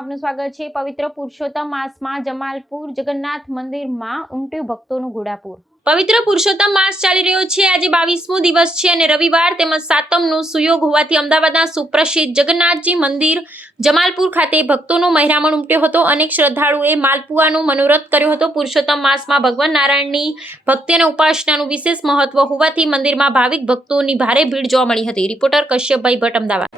આપનું સ્વાગત છે। પવિત્ર પુરુષોત્તમ માસમાં જમાલપુર જગન્નાથ મંદિરમાં ઉમટ્યું ભક્તોનું ઘોડાપૂર। પવિત્ર પુરુષોત્તમ માસ ચાલી રહ્યો છે। આજે 22મો દિવસ છે અને રવિવાર તેમજ સાતમનો સુયોગ હોવાથી અમદાવાદના સુપ્રસિદ્ધ જગન્નાથજી મંદિર જમાલપુર ખાતે ભક્તોનો મહેરામણ ઉમટ્યો હતો। અનેક શ્રદ્ધાળુઓએ માલપુઆનો મનોરથ કર્યો હતો। પુરુષોત્તમ માસમાં ભગવાન નારાયણની ભક્તિ અને ઉપાસનાનું વિશેષ મહત્વ હોવાથી મંદિરમાં ભાવિક ભક્તોની ભારે ભીડ જોવા મળી હતી। રિપોર્ટર કશ્યપભાઈ ભટ્ટ, અમદાવાદ।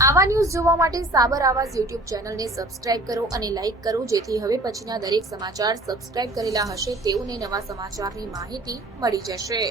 આવા ન્યૂઝ જોવા માટે સાબર આવાઝ યુટ્યુબ ચેનલને સબસ્ક્રાઇબ કરો અને લાઇક કરો, જેથી હવે પછીના દરેક સમાચાર સબસ્ક્રાઇબ કરેલા હશે તેઓને નવા સમાચારની માહિતી મળી જશે।